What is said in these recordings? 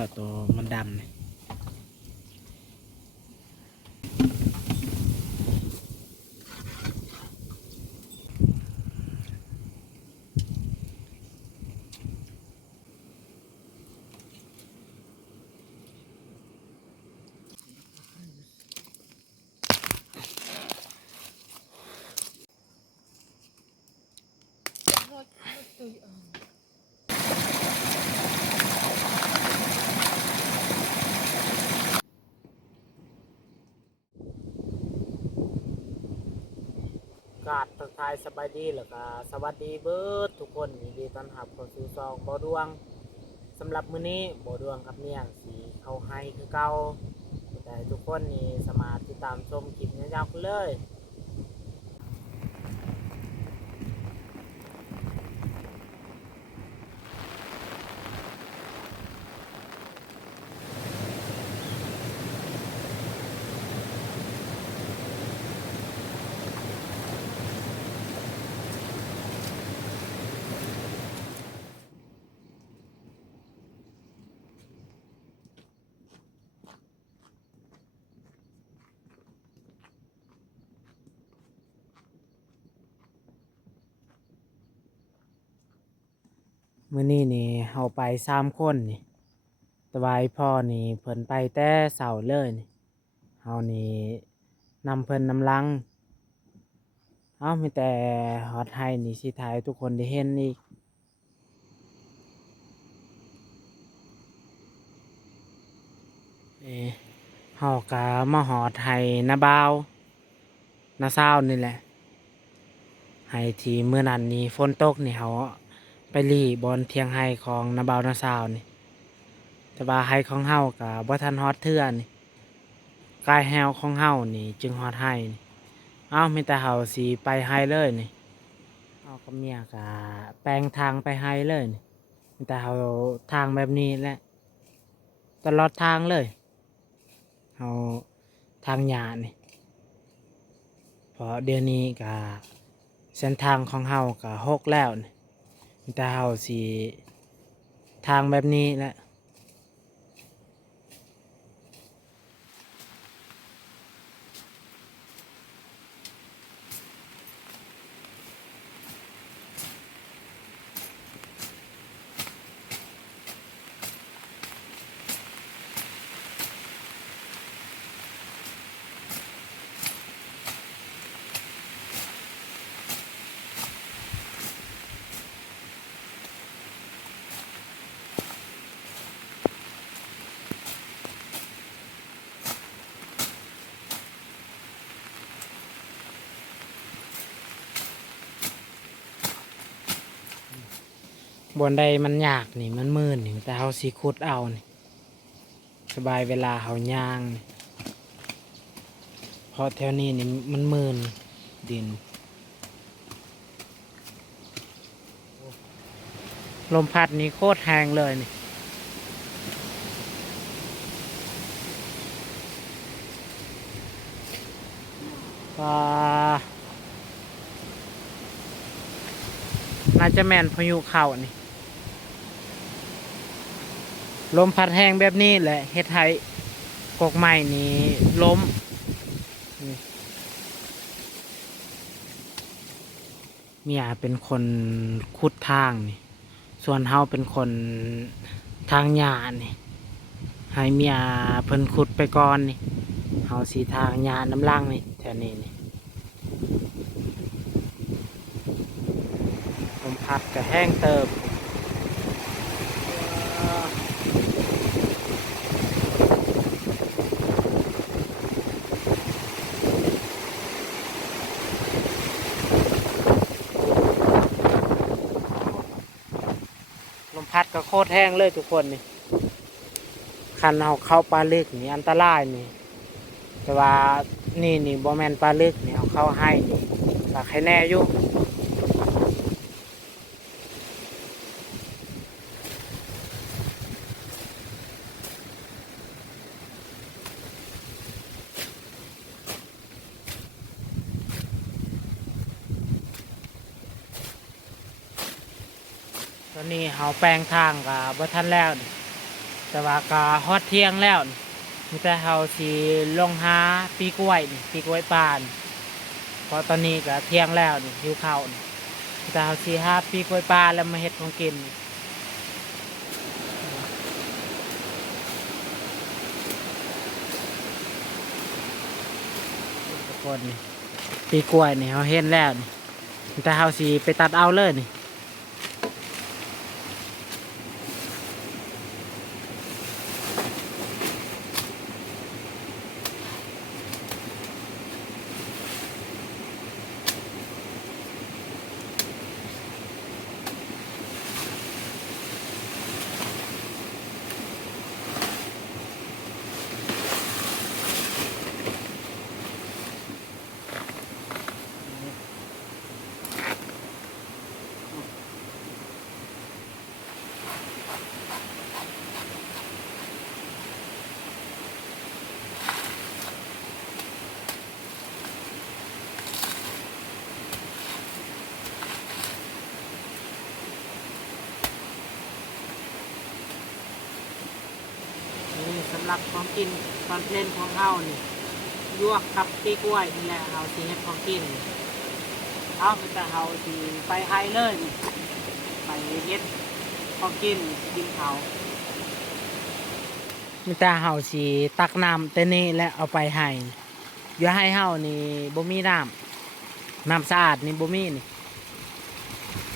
แล้วตัวมันดำนี่กาดทักทายสบายดีแล้วก็สวัสดีเบิร์ดทุกคนยินดีต้อนรับเข้าสู่ซองบ่อดวงสำหรับมื้อนี้บ่อดวงกับเนี่ยสีเข้าให้คือเก่าแต่ทุกคนนี่สามารถติดตามชมคลิปยาวๆกันเลยมื้อนี้นี่เฮาไป3คนนี่แต่ว่าพ่อนี่เพิ่นไปแต่เช้าเลยนี่เฮานี่นำเพิ่นนำลังมีแต่ฮอดให้นี่สิถ่ายให้ทุกคนได้เห็นอีกเฮาก็มาฮอดให้นาบ่าวนาซาวนี่แหละให้ที่มื้อนั้นนี่ฝนตกนี่เฮาไปหลีบอนเทียงไห้ของนาบ่าวนาซาวนี่แต่ว่าไห้ของเฮาก็บ่ทันฮอดเทื่อนี่กายแฮวของเฮานี่จึงฮอดไห้นี่มีแต่เฮาสิไปไห้เลยนี่เอากับเมียก็แปลงทางไปไห้เลยนี่มีแต่เฮาทางแบบนี้แหละตลอดทางเลยเฮาทางหญ้านี่เพราะเดี๋ยวนี้ก็เส้นทางของเฮาก็หกแล้วนี่มีแต่เฮาสิทางแบบนี้แหละบนใดมันยากนี่มันมืดนี่แต่เฮาสิขุดเอานี่สบายเวลาเฮาย่างนี่เพราะแถวนี้นี่มันมืดดินลมพัดนี่โคตรแรงเลยนี่ก็น่าจะแม่นพายุเข้านี่ลมพัดแรงแบบนี้แหละเฮ็ดให้กกไม้นี่ล้มนี่เมียเป็นคนขุดทางนี่ส่วนเฮาเป็นคนทางหญ้านี่ให้เมียเพิ่นขุดไปก่อนนี่เฮาสิทางหญ้าน้ำล่างนี่แถวนี้นี่ลมพัดก็แห้งเติบลมพัดก็โคตรแห้งเลยทุกคนนี่คันเอาเข้าปลาลึกนี่อันตรายนี่แต่ว่านี่บ่แม่นปลาลึกนี่เอาเข้าให้นี่ก็ใครแน่อยู่ตอนนี้เฮาแปลงทางกับบ่ทันแล้วนี่ แต่ว่าก็ฮอดเที่ยงแล้วนี่มีแต่เฮาสิลงหาปีกล้วยนี่ปีกล้วยป่านเพราะตอนนี้ก็เที่ยงแล้วนี่หิวข้าวนี่มีแต่เฮาสิหาปีกล้วยป่าแล้วมาเฮ็ดของกินทุกคนนี่ปีกล้วยนี่เฮาเห็นแล้วนี่มีแต่เฮาสิไปตัดเอาเลยนี่นี่สำหรับของกินตอนเพลนของเฮานี่ลวกกับปีกล้วยนี่แหละเฮาสิเฮ็ดของกินเอามีแต่เฮาสิไปไฮเลยนี่ไปเฮ็ดของกินกินเขาวมีแต่เฮาสิตักน้ำแต่นี่และเอาไปให้อย่าให้เฮานี่บ่มีน้ำสะอาดนี่บ่มีนี่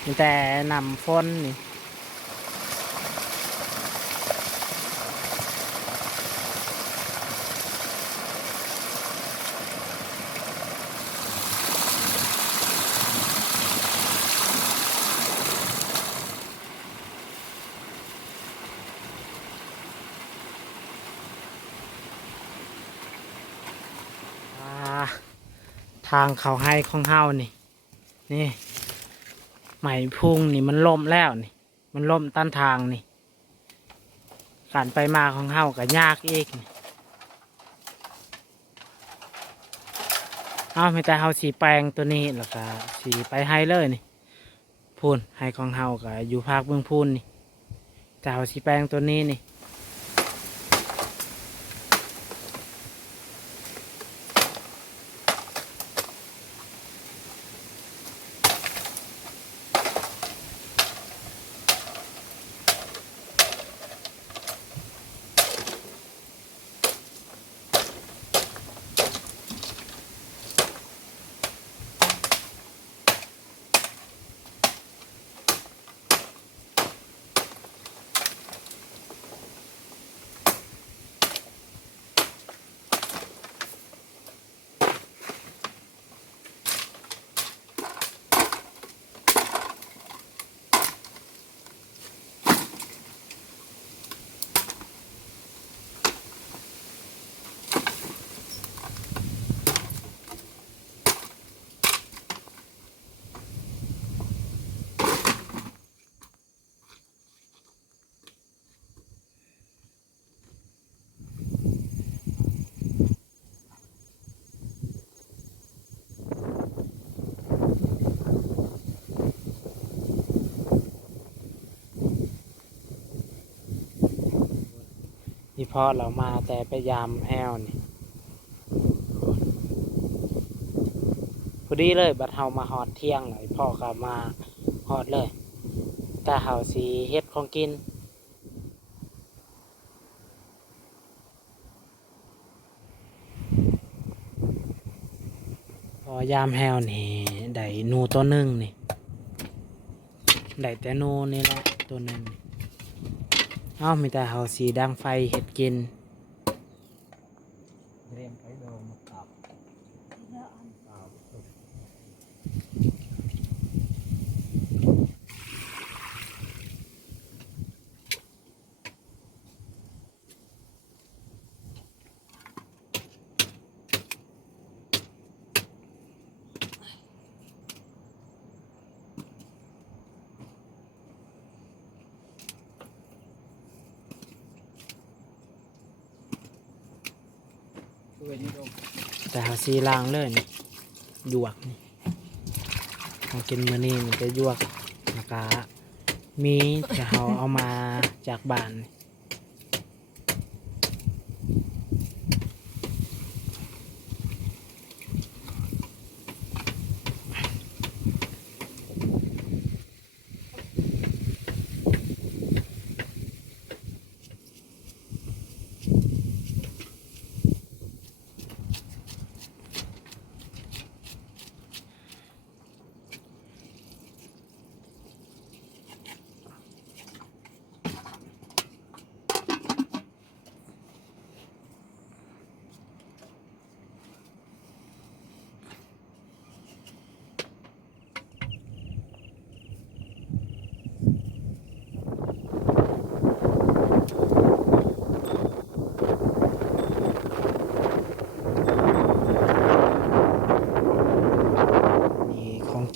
มีแต่น้ำฝนนี่อ่าทางเขาให้ของเฮานี่นี่ไหมพุ่งนี่มันล่มแล้วนี่มันล่มต้นทางนี่การไปมาของเฮาก็ยากอีกนี่เอาไม่แต่เฮาสีแปลงตัวนี้แล้วก็สีไปให้เลยนี่พูนให้ของเฮาก็อยู่ภาคเมืองพูนนี่แต่เฮาสีแปลงตัวนี้นี่ที่พอเรามาแต่ไปยามแอลนี่พอดีเลยบัดเฮามาหอดเที่ยงเลยพ่อก็มาหอดเลยแต่เฮาสีเฮ็ดของกินพอยามแฮวนี่ได้หนูตัวหนึ่งนี่ได้แต่หนูนี่แหละตัวหนึ่งเอามีแต่เฮาสีดังไฟเฮ็ดกินเรียมไปโดมกับแต่เฮาสีล้างเลยนี่หยวกนี่ของกินมื้อนี้มันจะหยวกแล้วก็มีจะเฮาเอามาจากบ้านนี่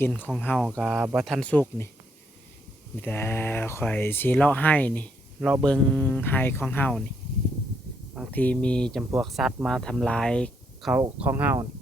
กินของเฮาก็บ่ทันสุกนี่มีแต่ข่อยสิเลาะให้นี่เลาะเบิ่งให้ของเฮานี่บางทีมีจำพวกสัตว์มาทำลายเขาของเฮานี่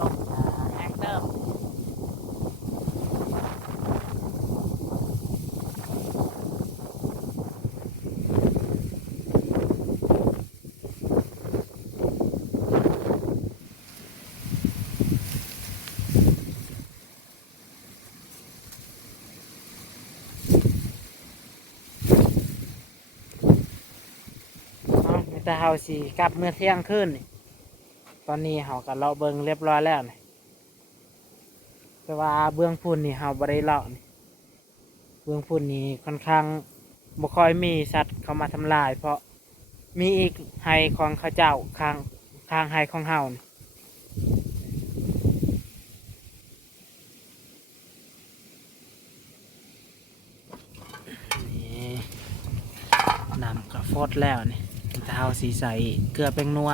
ลมแห้งเติมมีแต่เฮาสิกลับเมื่อเที่ยงคืนนี่ตอนนี้เฮาก็เลาะเบิ่งเรียบร้อยแล้วนี่แต่ว่าเบื้องพุ่นนี่เฮาบ่ได้เลาะนี่เบื้องพุ่นนี่ค่อนข้างบ่ค่อยมีสัตว์เข้ามาทำลายเพราะมีอีกไห้ของเขาเจ้าข้างไห้ของเฮานี่นี่น้ำก็ฟดแล้วนี่แต่เฮาสิใส่เกลือแป้งนัว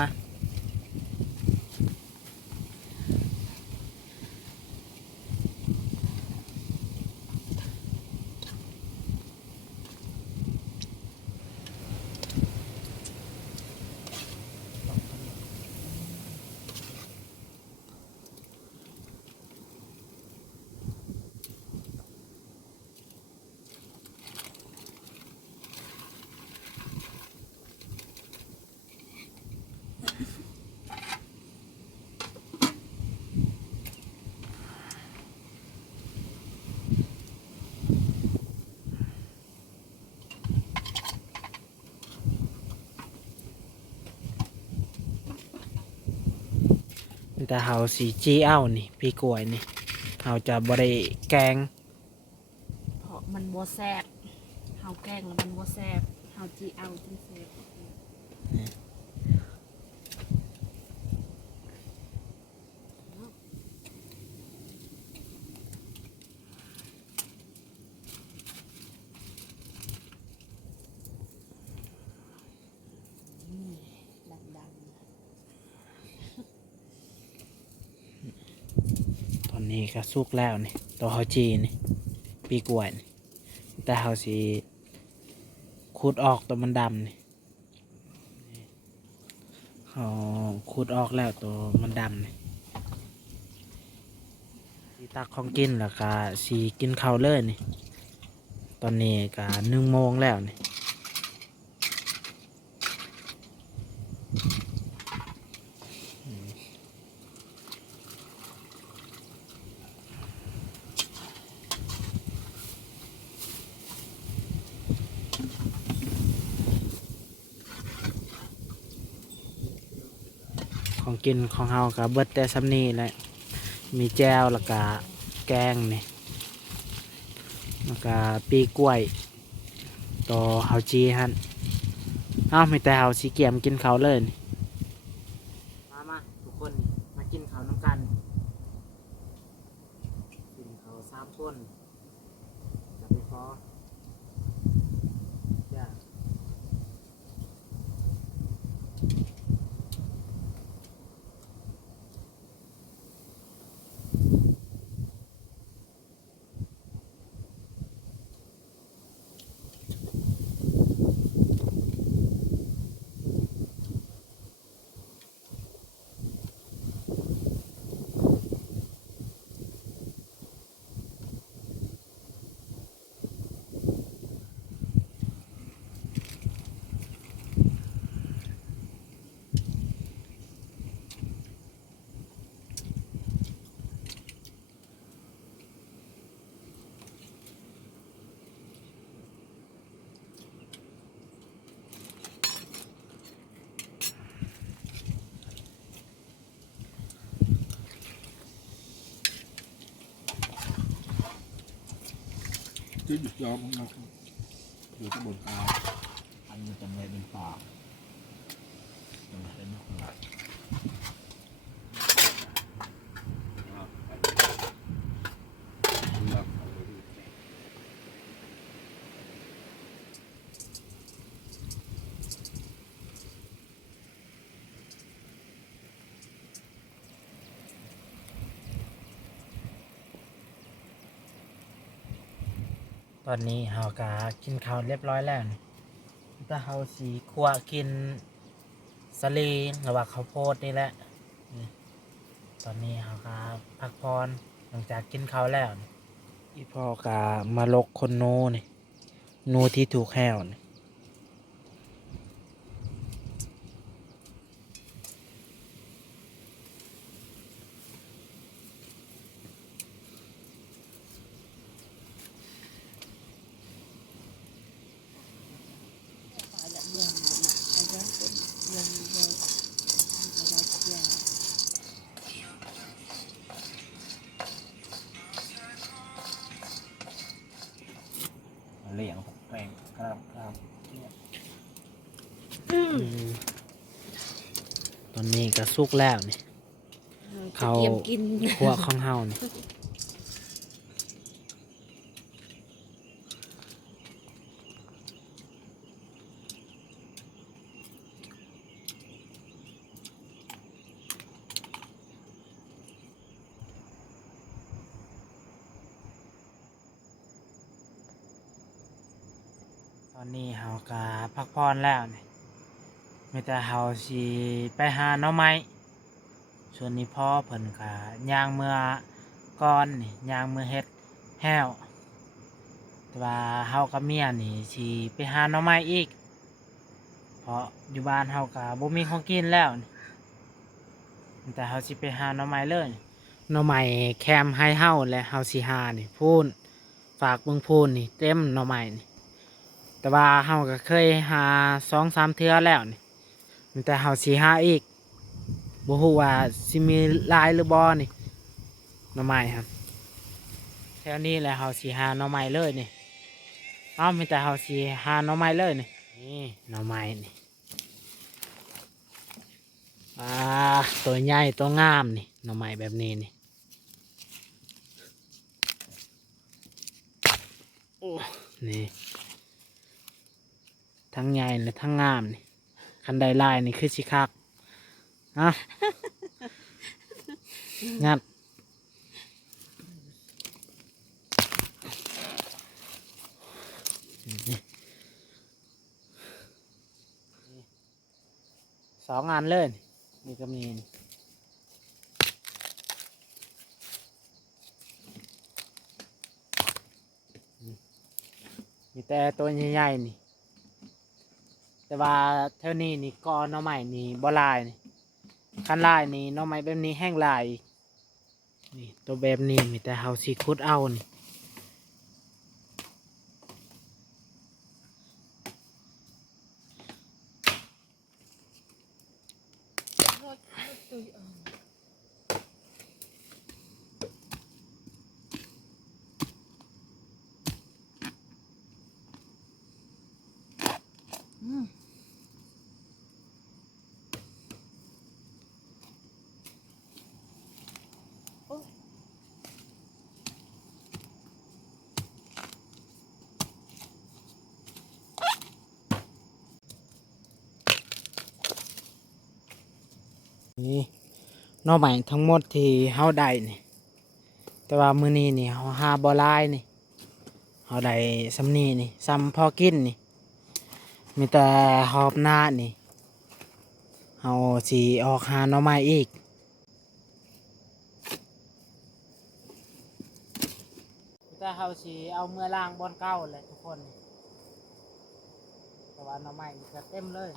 แต่เฮาสิจี้เอานี่พี่กล้วยนี่เฮาจะบ่ได้แกง เพราะมันบ่แซ่บเฮาแกงแล้วมันบ่แซ่บเฮาจีเอาจังแซ่บดังตอนนี้ก็สุกแล้วนี่ตัวเฮาจีนี่ปีกล้วยนี่แต่เฮาสิขูดออกตัวมันดำนี่เขาขูดออกแล้วตัวมันดำนี่สิตักของกินแล้วก็สิกินข้าวเลยนี่ตอนนี้ก็1 โมงแล้วนี่ของกินของเฮาก็เบิดแต่ซ้ำนี้แหละมีแจ่วแล้วก็แกงนี่แล้วก็ปีกล้วยตัวเฮาจีหั่นมีแต่เฮาสิเกียมกินข้าวเลยนี่มาทุกคนมากินข้าวน้ำกันกินข้าว3 คนจะไปพอจ้า ที่หยุดยอมของเราอยู่ที่บนกลาง อันมันจะไม่เป็นปากมันเป็นนกหลัก เรา ตอนนี้เฮากะกินข้าวเรียบร้อยแล้วนี่แต่เฮาสีคั่วกินสลีหรือว่าข้าวโพดนี่แหละนี่ตอนนี้เฮากะพักผ่อนหลังจากกินข้าวแล้วนี่อีพ่อกะมาลกคนโนนี่โนที่ถูกแห้วนี่เหลี่ยงแปลงครับครับ ตอนนี้ก็สุกแล้วนี่ เขา เตรียมกิน คั่วของเฮานี่ตอนนี้เฮาก็พักผ่อนแล้วนี่มีแต่เฮาสิไปหาหน่อไม้ส่วนนี้พ่อเพิ่นก็ย่างเมื่อก่อนนี่ย่างเมื่อเฮ็ดแห้วแต่ว่าเฮากับเมียนี่สิไปหาหน่อไม้อีกเพราะอยู่บ้านเฮาก็บ่มีของกินแล้วนี่มีแต่เฮาสิไปหาหน่อไม้เลยหน่อไม้แคมให้เฮาและเฮาสิหานี่พูนฝากเบิ่งพูนนี่เต็มหน่อไม้นี่แต่ว่าเฮาก็เคยหา2-3 เทื่อแล้วนี่มีแต่เฮาสิหาอีกบ่ฮู้ว่าสิมีหลายหรือบ่นี่หน่อไม้ครับแถวนี้แหละเฮาสิหาหน่อไม้เลยนี่มีแต่เฮาสิหาหน่อไม้เลยนี่นี่หน่อไม้นี่ตัวใหญ่ตัวงามนี่หน่อไม้แบบนี้นี่โอ้นี่ทั้งใหญ่และทั้งงามนี่คันใดลายนี่คือสิคักงัด2 อันเลยนี่ก็มีนี่มีแต่ตัวใหญ่ๆนี่แต่ว่าเท่านี้นี่กอหน่อไม้นี่บ่ลายนี่คันลายนี่หน่อไม้แบบนี้แห้งลายนี่ตัวแบบนี้มีแต่เฮาสิขุดเอานี่นี่หน่อไม้ทั้งหมดที่เฮาได้นี่แต่ว่ามื้อนี้นี่เฮาหาบ่หลายนี่เฮาได้ซ้ำนี้นี่ซ้ำพอกินนี่มีแต่หอบหน้านี่เฮาสิออกหาหน่อไม้อีกแต่เฮาสิเอาเมื่อล้างบ่อนเก่าแหละทุกคนแต่ว่าหน่อไม้นี่ก็เต็มเลย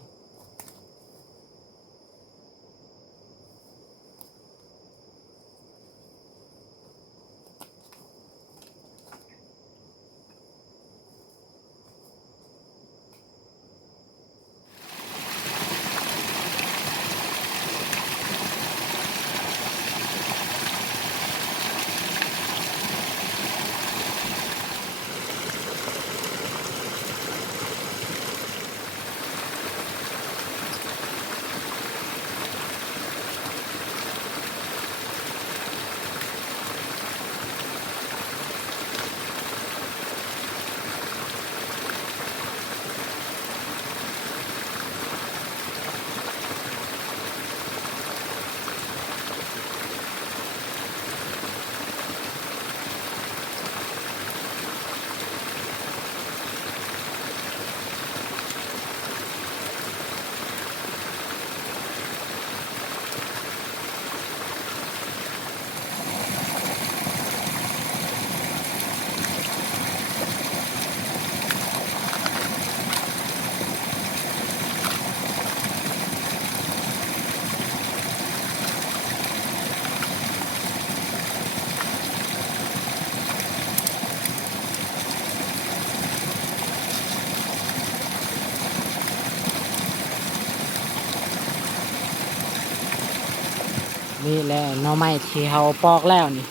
นี่แหละหน่อไม้ที่เขาปอกแล้วนี่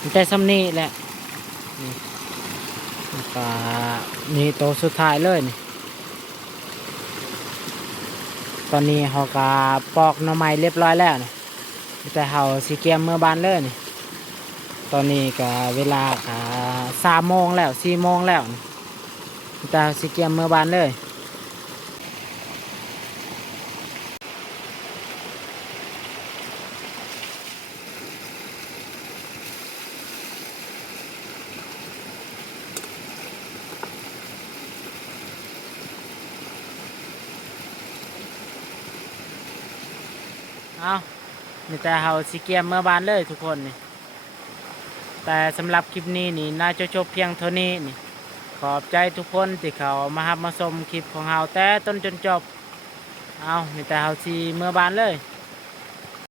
มันแต่ซ้ำนี่แหละนี่แล้วก็นี่ตัวสุดท้ายเลยนี่ตอนนี้เขาก็ปอกหน่อไม้เรียบร้อยแล้วนี่แต่เขาสีเกียมเมื่อบานเลยนี่ตอนนี้ก็เวลาก็3 โมงแล้ว4 โมงแล้วนี่แต่สีเกียมเมื่อบานเลย เอามีแต่เฮาสิเกียมเมื่อบานเลยทุกคนนี่แต่สำหรับคลิปนี้นี่น่าจะจบเพียงเท่านี้นี่ขอบใจทุกคนที่เขามารับมาชมคลิปของเฮาแต่ต้นจนจบเอามีแต่เฮาสิเมื่อบานเลย